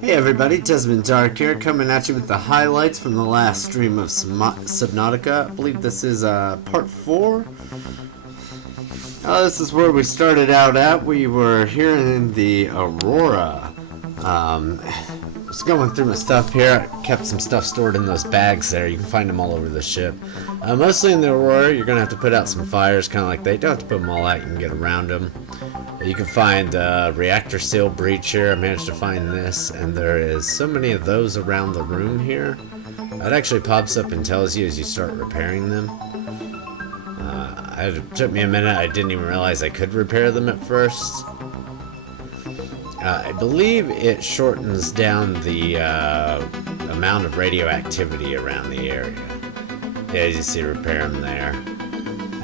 Hey everybody, Desmond Dark here, coming at you with the highlights from the last stream of Subnautica. I believe this is part 4. This is where we started out at. We were here in the Aurora. Was going through my stuff here. I kept some stuff stored in those bags there. You can find them all over the ship. Mostly in the Aurora, you're going to have to put out some fires, kind of like they don't have to put them all out. You can get around them. You can find reactor seal breach here. I managed to find this, and there is so many of those around the room here. It actually pops up and tells you as you start repairing them. It took me a minute. I didn't even realize I could repair them at first. I believe it shortens down the amount of radioactivity around the area. Yeah, as you see, repair them there.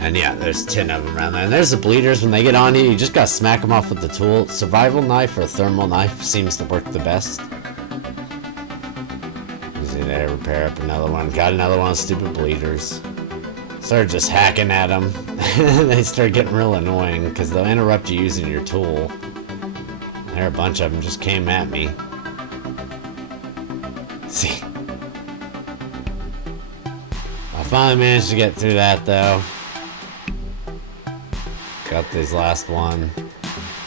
And yeah, there's 10 of them around there. And there's the bleeders. When they get on you, you just gotta smack them off with the tool. Survival knife or thermal knife seems to work the best. You see there, repair up another one. Got another one of stupid bleeders. Started just hacking at them. They start getting real annoying because they'll interrupt you using your tool. There, a bunch of them just came at me. See. I finally managed to get through that though. Got this last one.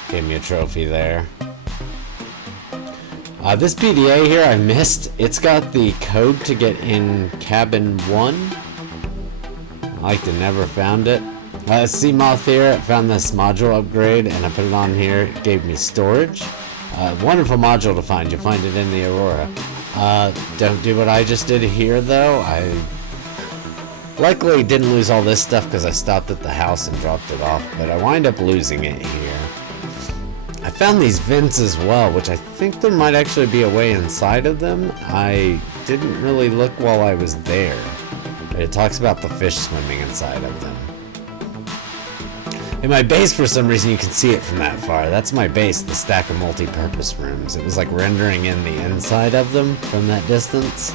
Gave me a trophy there. This PDA here I missed. It's got the code to get in cabin 1. I like to never found it. Seamoth here, I found this module upgrade and I put it on here. It gave me storage. Wonderful module to find. You'll find it in the Aurora. Don't do what I just did here though. I luckily didn't lose all this stuff because I stopped at the house and dropped it off, but I wind up losing it here. I found these vents as well, which I think there might actually be a way inside of them. I didn't really look while I was there. But it talks about the fish swimming inside of them. In my base, for some reason, you can see it from that far. That's my base, the stack of multi-purpose rooms. It was like rendering in the inside of them from that distance.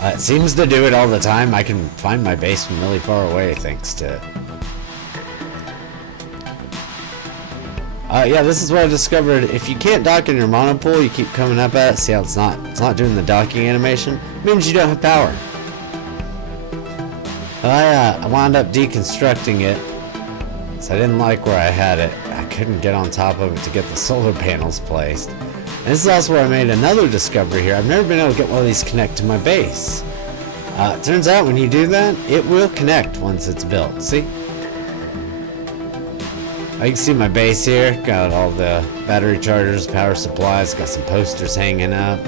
It seems to do it all the time. I can find my base from really far away thanks to it. Yeah, this is what I discovered. If you can't dock in your monopool, you keep coming up at it. See how it's not doing the docking animation? It means you don't have power. I wound up deconstructing it. So I didn't like where I had it. I couldn't get on top of it to get the solar panels placed. And this is also where I made another discovery here. I've never been able to get one of these to connect to my base. It turns out when you do that, it will connect once it's built. See? You can see my base here. Got all the battery chargers, power supplies. Got some posters hanging up.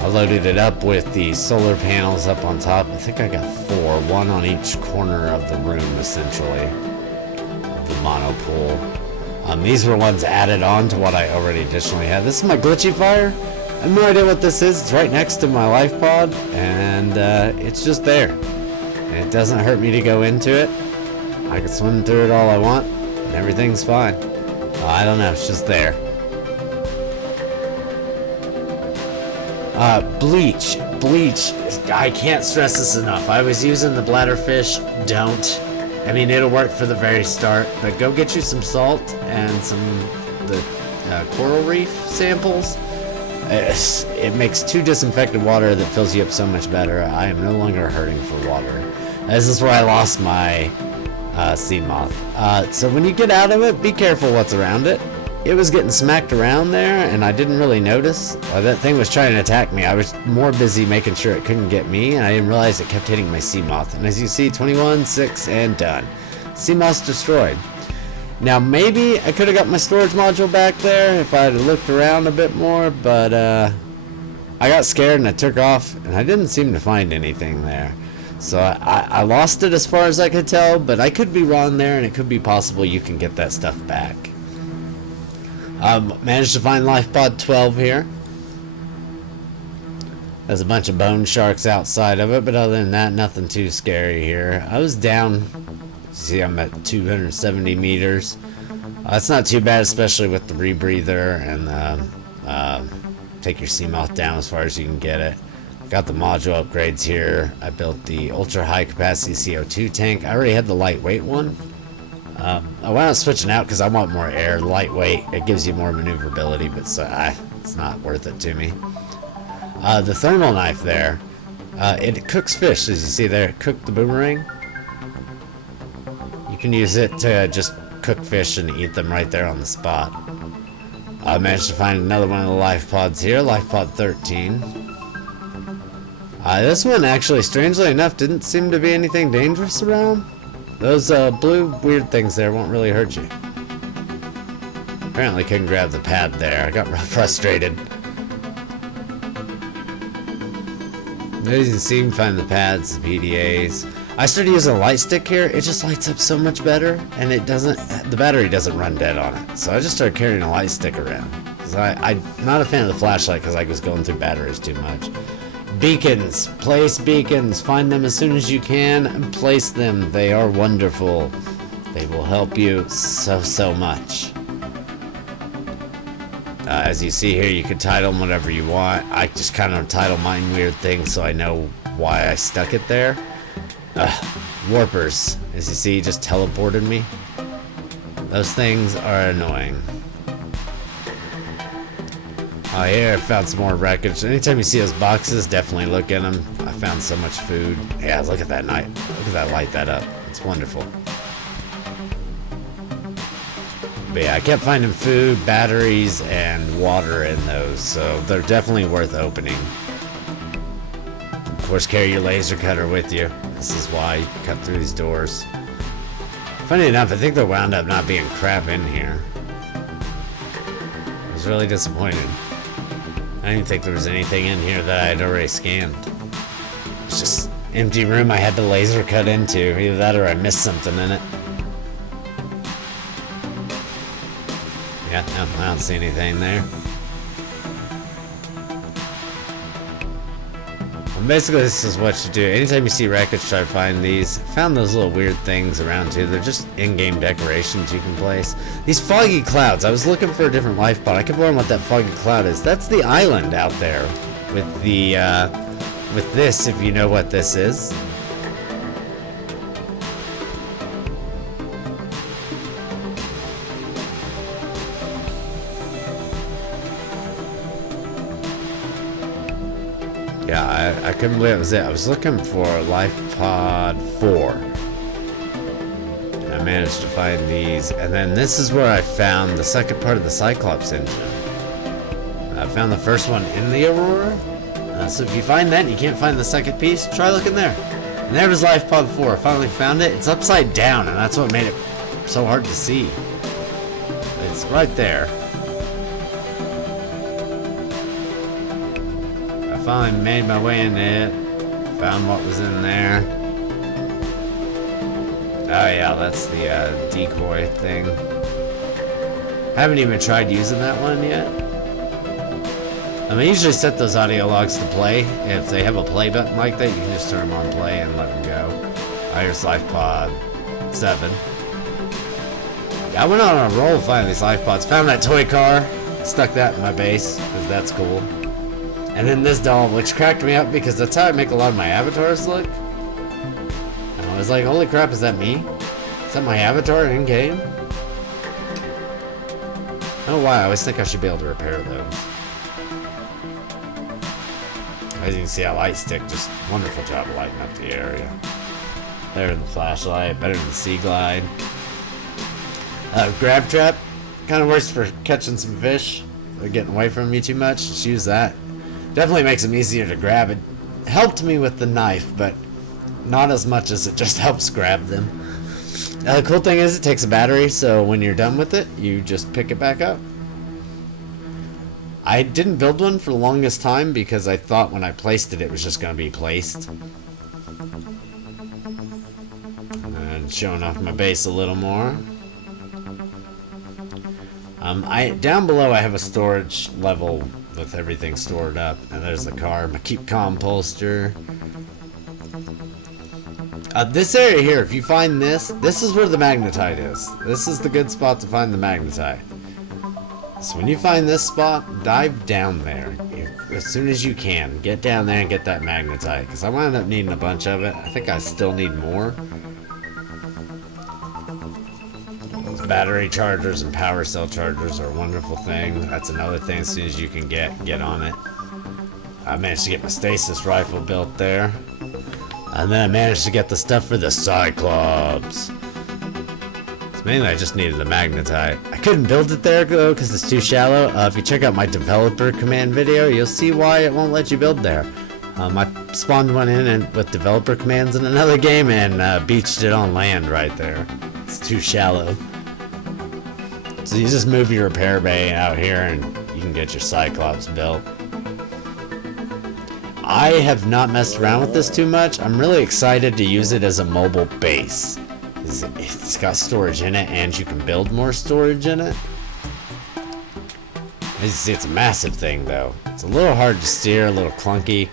I loaded it up with the solar panels up on top. I think I got 4, one on each corner of the room, essentially, of the monopool. These were ones added on to what I already additionally had. This is my glitchy fire. I have no idea what this is. It's right next to my life pod, and it's just there. And it doesn't hurt me to go into it. I can swim through it all I want, and everything's fine. I don't know, it's just there. Bleach. I can't stress this enough. I was using the bladderfish. Don't. I mean, it'll work for the very start, but go get you some salt and the coral reef samples. It makes 2 disinfected water that fills you up so much better. I am no longer hurting for water. This is where I lost my sea moth. So when you get out of it, be careful what's around it. It was getting smacked around there, and I didn't really notice. That thing was trying to attack me. I was more busy making sure it couldn't get me, and I didn't realize it kept hitting my sea moth. And as you see, 21, 6, and done. Sea moth's destroyed. Now, maybe I could have got my storage module back there if I had looked around a bit more, but I got scared and I took off, and I didn't seem to find anything there. So I lost it as far as I could tell, but I could be wrong there, and it could be possible you can get that stuff back. Managed to find life pod 12 here. There's a bunch of bone sharks outside of it, but other than that, nothing too scary here. I was down. See, I'm at 270 meters. It's not too bad, especially with the rebreather and take your sea moth down as far as you can get it. Got the module upgrades here. I built the ultra high capacity CO2 tank. I already had the lightweight one. I wound up switching out because I want more air. Lightweight, it gives you more maneuverability, but it's not worth it to me. The thermal knife there, it cooks fish, as you see there. It cooked the boomerang. You can use it to just cook fish and eat them right there on the spot. I managed to find another one of the life pods here, life pod 13. This one actually, strangely enough, didn't seem to be anything dangerous around. Those blue weird things there won't really hurt you. Apparently couldn't grab the pad there. I got real frustrated. As you can see, you can find the pads, the PDAs. I started using a light stick here. It just lights up so much better, and the battery doesn't run dead on it. So I just started carrying a light stick around. Because I'm not a fan of the flashlight because I was going through batteries too much. Beacons. Place beacons. Find them as soon as you can and place them. They are wonderful. They will help you so much. As you see here, you can title them whatever you want. I just kind of title mine weird things so I know why I stuck it there. Warpers. As you see, just teleported me. Those things are annoying. Oh, here I found some more wreckage. Anytime you see those boxes, definitely look in them. I found so much food. Yeah, look at that night. Look at that, light that up. It's wonderful. But yeah, I kept finding food, batteries, and water in those, so they're definitely worth opening. Of course, carry your laser cutter with you. This is why you can cut through these doors. Funny enough, I think there wound up not being crap in here. I was really disappointed. I didn't think there was anything in here that I had already scanned. It's just empty room I had to laser cut into. Either that or I missed something in it. Yeah, no, I don't see anything there. Well, basically, this is what you do. Anytime you see wreckage, try to find these. I found those little weird things around too. They're just in-game decorations you can place. These foggy clouds. I was looking for a different life pod. I kept wondering what that foggy cloud is. That's the island out there with the with this, if you know what this is. Yeah, I couldn't believe it was it. I was looking for Life Pod 4. And I managed to find these. And then this is where I found the second part of the Cyclops engine. I found the first one in the Aurora. So if you find that and you can't find the second piece, try looking there. And there was Life Pod 4. I finally found it. It's upside down, and that's what made it so hard to see. It's right there. Finally made my way in it, found what was in there. Oh yeah, that's the decoy thing. Haven't even tried using that one yet. I usually set those audio logs to play. If they have a play button like that, you can just turn them on play and let them go. Here's Life Pod 7. I went on a roll finding these life pods. Found that toy car, stuck that in my base, because that's cool. And then this doll, which cracked me up because that's how I make a lot of my avatars look. And I was like, holy crap, is that me? Is that my avatar in game? I don't know why, I always think I should be able to repair those. As you can see, that light stick, just wonderful job of lighting up the area. Better than the flashlight, better than the sea glide. Grab trap, kind of works for catching some fish. They're getting away from me too much, just use that. Definitely makes them easier to grab. It helped me with the knife, but not as much as it just helps grab them. The cool thing is it takes a battery, so when you're done with it, you just pick it back up. I didn't build one for the longest time because I thought when I placed it, it was just going to be placed. And showing off my base a little more. Down below I have a storage level with everything stored up, and there's the car, my keep calm poster. This area here, if you find this is where the magnetite is. This is the good spot to find the magnetite. So when you find this spot, dive down there as soon as you can. Get down there and get that magnetite, because I wound up needing a bunch of it. I think I still need more. Those battery chargers and power cell chargers are a wonderful thing. That's another thing. As soon as you can get on it. I managed to get my stasis rifle built there. And then I managed to get the stuff for the Cyclops. Mainly I just needed the magnetite. I couldn't build it there though because it's too shallow. If you check out my developer command video, you'll see why it won't let you build there. I spawned one in and with developer commands in another game and beached it on land right there. It's too shallow. So you just move your repair bay out here and you can get your Cyclops built. I have not messed around with this too much. I'm really excited to use it as a mobile base. It's got storage in it, and you can build more storage in it. As you see, it's a massive thing, though. It's a little hard to steer, a little clunky.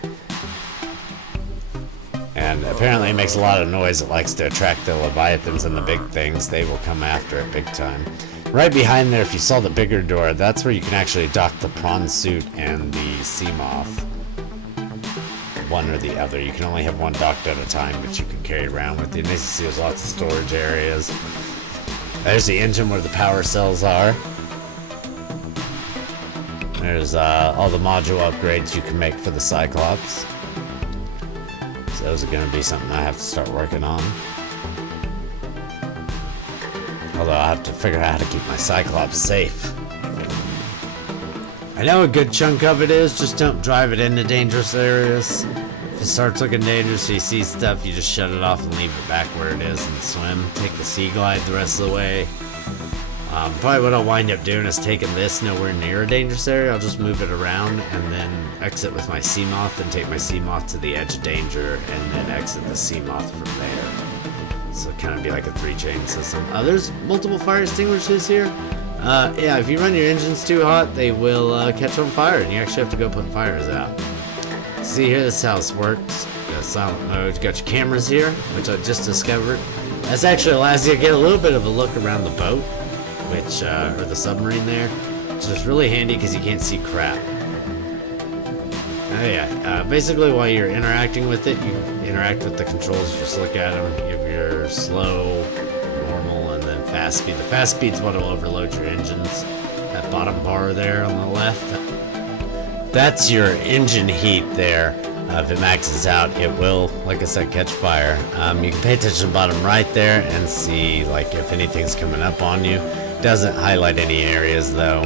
And apparently it makes a lot of noise. It likes to attract the leviathans and the big things. They will come after it big time. Right behind there, if you saw the bigger door, that's where you can actually dock the prawn suit and the sea moth. One or the other. You can only have one docked at a time, but you can carry it around with you. And as you see, there's lots of storage areas. There's the engine where the power cells are. There's all the module upgrades you can make for the Cyclops. So those are going to be something I have to start working on. Although I have to figure out how to keep my Cyclops safe. I know a good chunk of it is just don't drive it into dangerous areas. If it starts looking dangerous, you see stuff, you just shut it off and leave it back where it is and swim. Take the sea glide the rest of the way. Probably what I'll wind up doing is taking this nowhere near a dangerous area. I'll just move it around and then exit with my sea moth and take my sea moth to the edge of danger and then exit the sea moth from there. So it kind of be like a 3-chain system. There's multiple fire extinguishers here. Yeah, if you run your engines too hot, they will catch on fire, and you actually have to go put fires out. See here, this house works. You got silent mode. You got your cameras here, which I just discovered. This actually allows you to get a little bit of a look around the boat, which or the submarine there, which is really handy because you can't see crap. Basically, while you're interacting with it, you interact with the controls. Just look at them. If you're slow, normal, and then fast speed. The fast speed's what will overload your engines. That bottom bar there on the left. That's your engine heat there. If it maxes out, it will, like I said, catch fire. You can pay attention to the bottom right there and see like if anything's coming up on you. Doesn't highlight any areas though.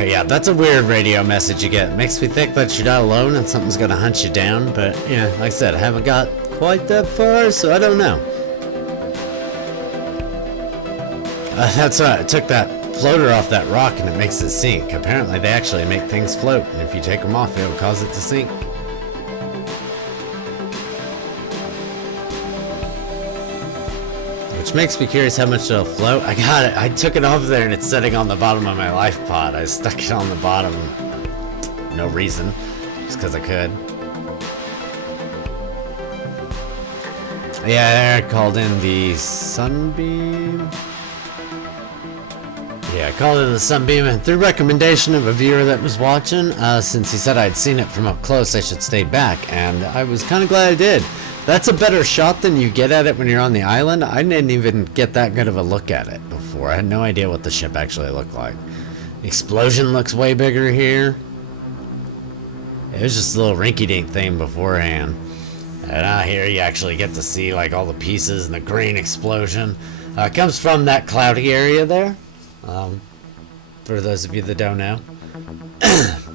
Yeah, that's a weird radio message you get. It makes me think that you're not alone and something's gonna hunt you down, but yeah, like I said, I haven't got quite that far, so I don't know. That's right, I took that floater off that rock and it makes it sink. Apparently they actually make things float, and if you take them off, it'll cause it to sink. Which makes me curious how much it'll float. I got it. I took it off there and it's sitting on the bottom of my life pod. I stuck it on the bottom. No reason. Just because I could. Yeah, I called in the sunbeam. Yeah, I called in the sunbeam, and through recommendation of a viewer that was watching, since he said I'd seen it from up close, I should stay back, and I was kind of glad I did. That's a better shot than you get at it when you're on the island. I didn't even get that good of a look at it before. I had no idea what the ship actually looked like. The explosion looks way bigger here. It was just a little rinky-dink thing beforehand. And out here you actually get to see like all the pieces and the green explosion. It comes from that cloudy area there. For those of you that don't know.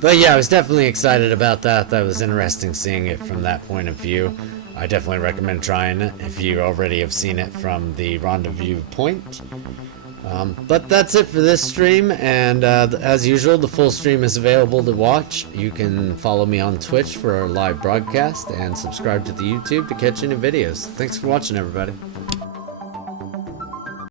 But yeah, I was definitely excited about that. That was interesting seeing it from that point of view. I definitely recommend trying it if you already have seen it from the rendezvous point. But that's it for this stream, and as usual, the full stream is available to watch. You can follow me on Twitch for our live broadcast and subscribe to the YouTube to catch any videos. Thanks for watching, everybody.